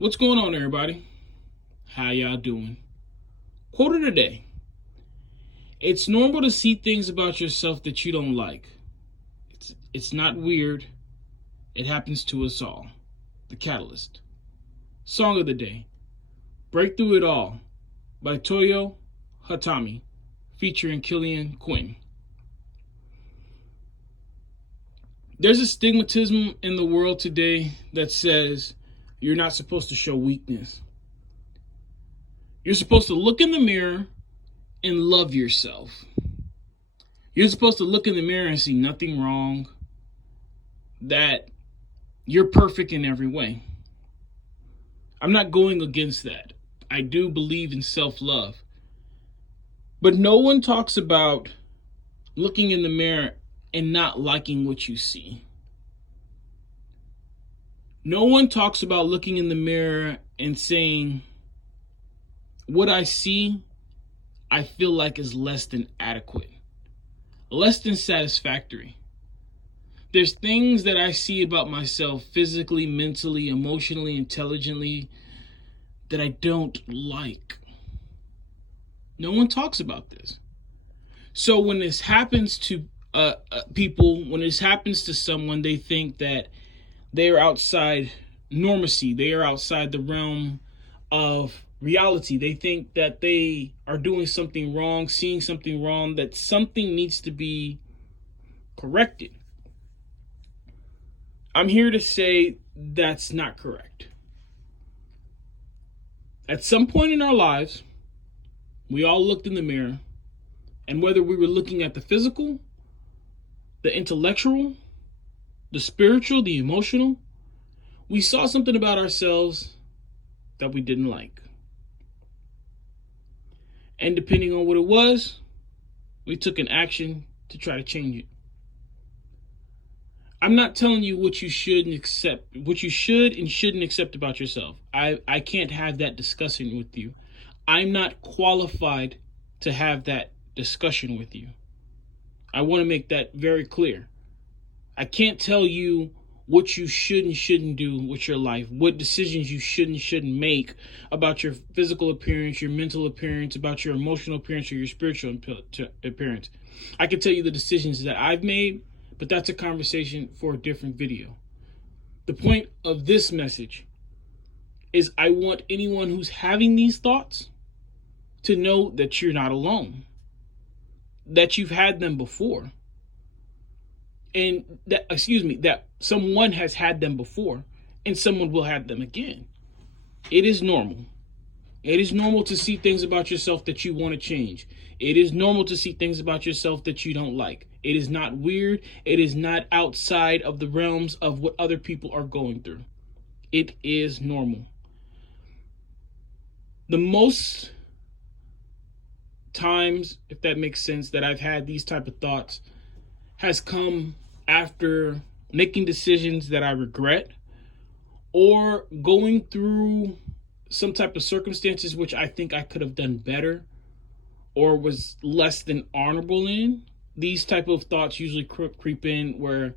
What's going on, everybody? How y'all doing? Quote of the day. It's normal to see things about yourself that you don't like. It's not weird. It happens to us all. The Catalyst. Song of the day. Break Through It All by Toyo Hatami, featuring Killian Quinn. There's a stigmatism in the world today that says you're not supposed to show weakness. You're supposed to look in the mirror and love yourself. You're supposed to look in the mirror and see nothing wrong, that you're perfect in every way. I'm not going against that. I do believe in self-love. But no one talks about looking in the mirror and not liking what you see. No one talks about looking in the mirror and saying, what I see, I feel like is less than adequate, less than satisfactory. There's things that I see about myself physically, mentally, emotionally, intelligently that I don't like. No one talks about this. So when this happens to people, when this happens to someone, they think that they are outside normacy. They are outside the realm of reality. They think that they are doing something wrong, seeing something wrong, that something needs to be corrected. I'm here to say that's not correct. At some point in our lives, we all looked in the mirror, and whether we were looking at the physical, the intellectual, the spiritual, the emotional, we saw something about ourselves that we didn't like. And depending on what it was, we took an action to try to change it. I'm not telling you what you should and accept, what you should and shouldn't accept about yourself. I can't have that discussion with you. I'm not qualified to have that discussion with you. I want to make that very clear. I can't tell you what you should and shouldn't do with your life, what decisions you should and shouldn't make about your physical appearance, your mental appearance, about your emotional appearance, or your spiritual appearance. I can tell you the decisions that I've made, but that's a conversation for a different video. The point of this message is I want anyone who's having these thoughts to know that you're not alone, that you've had them before, and that someone has had them before, and someone will have them again. It is normal. It is normal to see things about yourself that you want to change. It is normal to see things about yourself that you don't like. It is not weird. It is not outside of the realms of what other people are going through. It is normal. The most times, if that makes sense, that I've had these type of thoughts has come after making decisions that I regret, or going through some type of circumstances which I think I could have done better or was less than honorable in. These type of thoughts usually creep in where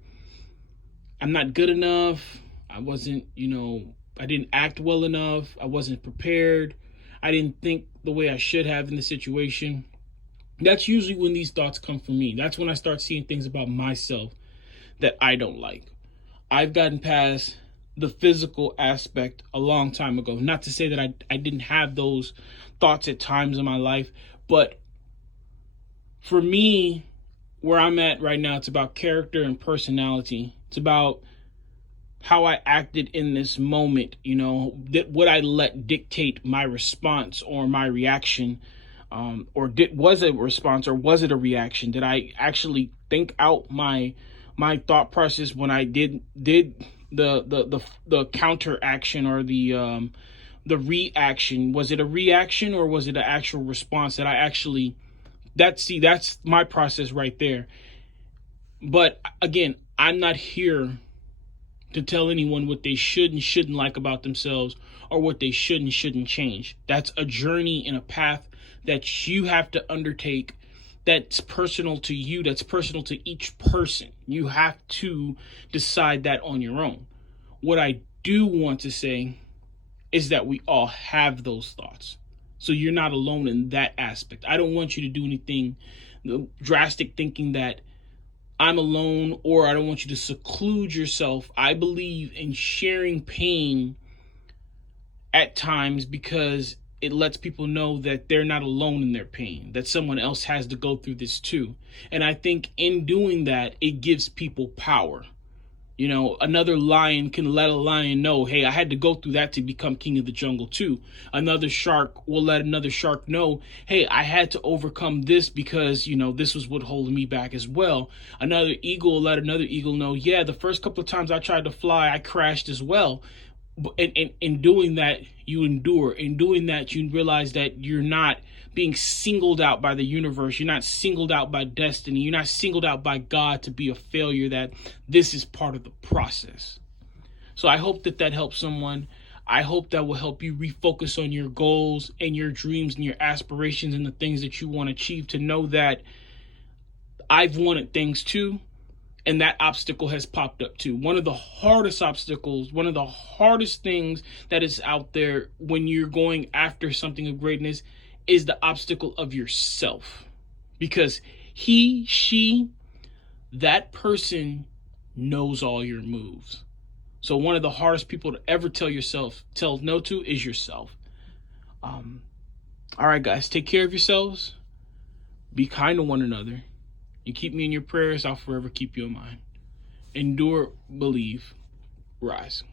I'm not good enough, I wasn't, I didn't act well enough, I wasn't prepared, I didn't think the way I should have in the situation. That's usually when these thoughts come from me. That's when I start seeing things about myself that I don't like. I've gotten past the physical aspect a long time ago. Not to say that I didn't have those thoughts at times in my life, but for me, where I'm at right now, it's about character and personality. It's about how I acted in this moment, that what I let dictate my response or my reaction, was it a response or was it a reaction? Did I actually think out my thought process when I did the counter action or the reaction? Was it a reaction or was it an actual response that I actually, that's my process right there. But again, I'm not here to tell anyone what they should and shouldn't like about themselves or what they should and shouldn't change. That's a journey and a path that you have to undertake, that's personal to you, that's personal to each person. You have to decide that on your own. What I do want to say is that we all have those thoughts. So you're not alone in that aspect. I don't want you to do anything drastic thinking that I'm alone, or I don't want you to seclude yourself. I believe in sharing pain at times because it lets people know that they're not alone in their pain, that someone else has to go through this too. And I think in doing that, it gives people power. You know, another lion can let a lion know, hey, I had to go through that to become king of the jungle too. Another shark will let another shark know, hey, I had to overcome this because, you know, this was what holding me back as well. Another eagle will let another eagle know, yeah, the first couple of times I tried to fly, I crashed as well. But in doing that, you endure. In doing that, you realize that you're not being singled out by the universe. You're not singled out by destiny. You're not singled out by God to be a failure, that this is part of the process. So I hope that that helps someone. I hope that will help you refocus on your goals and your dreams and your aspirations and the things that you want to achieve, to know that I've wanted things too. And that obstacle has popped up too. One of the hardest obstacles, one of the hardest things that is out there when you're going after something of greatness is the obstacle of yourself. Because he, she, that person knows all your moves. So one of the hardest people to ever tell no to is yourself. All right, guys, take care of yourselves. Be kind to one another. You keep me in your prayers, I'll forever keep you in mind. Endure, believe, rise.